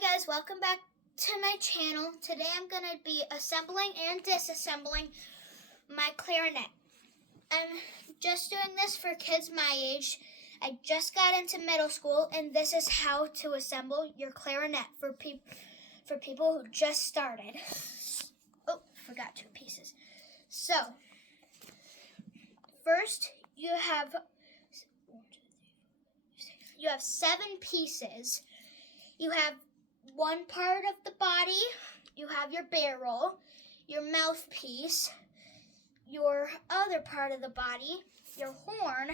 Hi guys, welcome back to my channel. Today I'm going to be assembling and disassembling my clarinet. I'm just doing this for kids my age. I just got into middle school and this is how to assemble your clarinet for people who just started. Oh, forgot 2 pieces. So, first you have 7 pieces. You have one part of the body, you have your barrel, your mouthpiece, your other part of the body, your horn,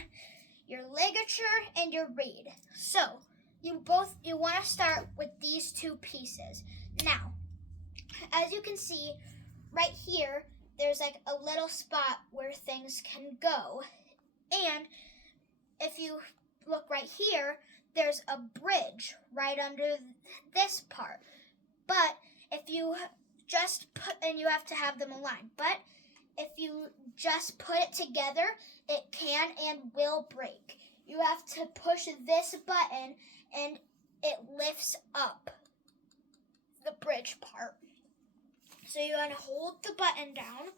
your ligature, and your reed. So, you want to start with these 2 pieces. Now, as you can see, right here, there's like a little spot where things can go. And if you look right here, there's a bridge right under this part. But if you just and you have to have them aligned, but if you just put it together, it can and will break. You have to push this button and it lifts up the bridge part. So you want to hold the button down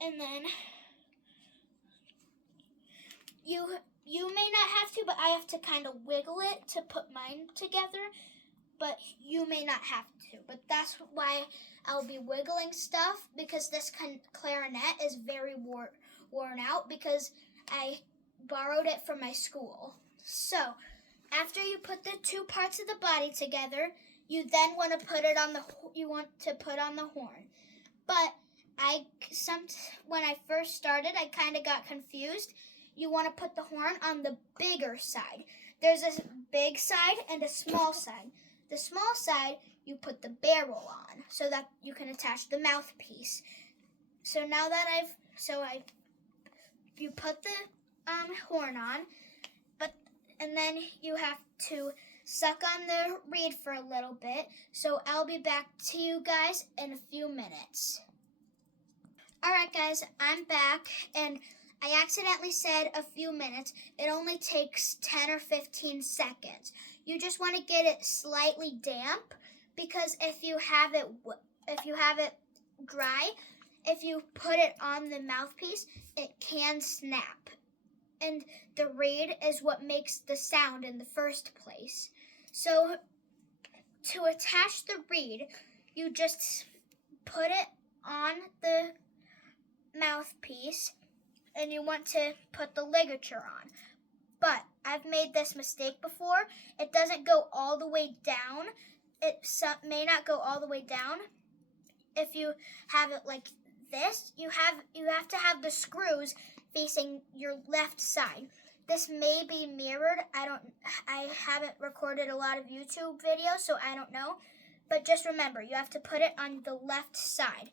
and then you may not have to, but I have to kind of wiggle it to put mine together, but you may not have to. But that's why I'll be wiggling stuff, because this clarinet is very worn out because I borrowed it from my school. So, after you put the 2 parts of the body together, you then want to put on the horn. But when I first started, I kind of got confused. You want to put the horn on the bigger side. There's a big side and a small side. The small side, you put the barrel on so that you can attach the mouthpiece. So now that you put the horn on, and then you have to suck on the reed for a little bit. So I'll be back to you guys in a few minutes. All right, guys, I'm back, and I accidentally said a few minutes. It only takes 10 or 15 seconds. You just want to get it slightly damp, because if you have it dry, if you put it on the mouthpiece, it can snap. And the reed is what makes the sound in the first place. So to attach the reed, you just put it on the mouthpiece, and you want to put the ligature on. But I've made this mistake before. It doesn't go all the way down. It may not go all the way down. If you have it like this, you have to have the screws facing your left side. This may be mirrored. I haven't recorded a lot of YouTube videos, so I don't know. But just remember, you have to put it on the left side.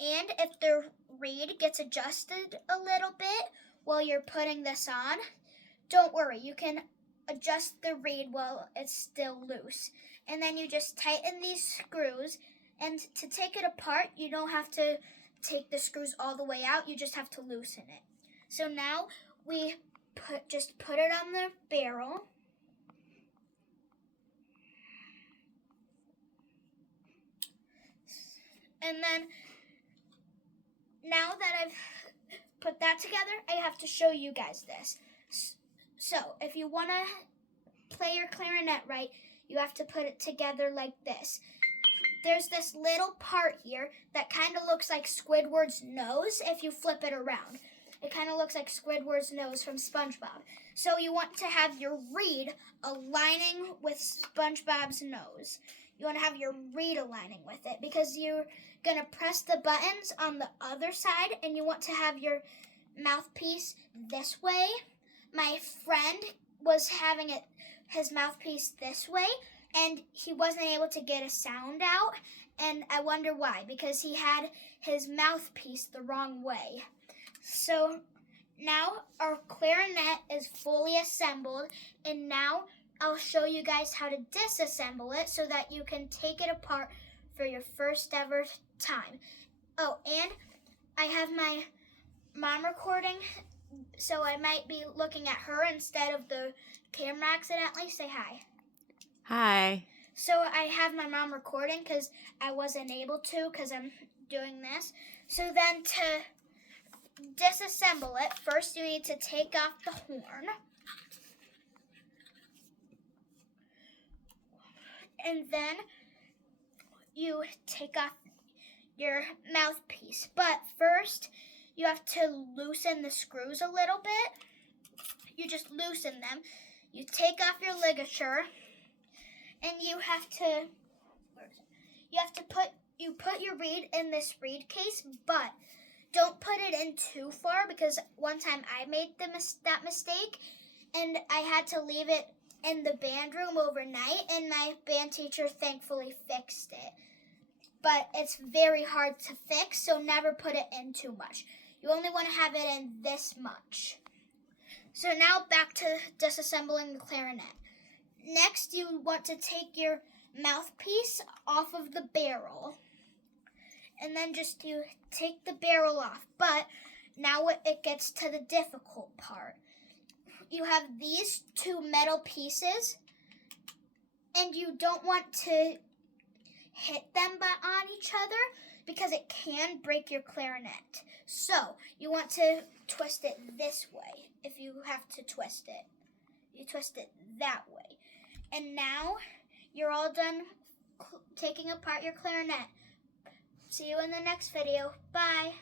And if the reed gets adjusted a little bit while you're putting this on, don't worry, you can adjust the reed while it's still loose. And then you just tighten these screws, and to take it apart, you don't have to take the screws all the way out, you just have to loosen it. So now we just put it on the barrel. And then now that I've put that together, I have to show you guys this. So, if you want to play your clarinet right, you have to put it together like this. There's this little part here that kind of looks like Squidward's nose if you flip it around. It kind of looks like Squidward's nose from SpongeBob. So you want to have your reed aligning with SpongeBob's nose. You want to have your reed aligning with it, because you're going to press the buttons on the other side, and you want to have your mouthpiece this way. My friend was having his mouthpiece this way, and he wasn't able to get a sound out, and I wonder why, because he had his mouthpiece the wrong way. So now our clarinet is fully assembled, and now I'll show you guys how to disassemble it so that you can take it apart for your first ever time. Oh, and I have my mom recording, so I might be looking at her instead of the camera accidentally. Say hi. Hi. So I have my mom recording because I wasn't able to because I'm doing this. So then to disassemble it, first you need to take off the horn. And then you take off your mouthpiece. But first, you have to loosen the screws a little bit. You just loosen them. You take off your ligature, and you put your reed in this reed case, but don't put it in too far because one time I made that mistake, and I had to leave it in the band room overnight, and my band teacher thankfully fixed it. But it's very hard to fix, so never put it in too much. You only want to have it in this much. So now back to disassembling the clarinet. Next, you want to take your mouthpiece off of the barrel. And then just you take the barrel off. But now it gets to the difficult part. You have these two metal pieces, and you don't want to hit them on each other because it can break your clarinet. So you want to twist it this way if you have to twist it. You twist it that way. And now you're all done taking apart your clarinet. See you in the next video. Bye.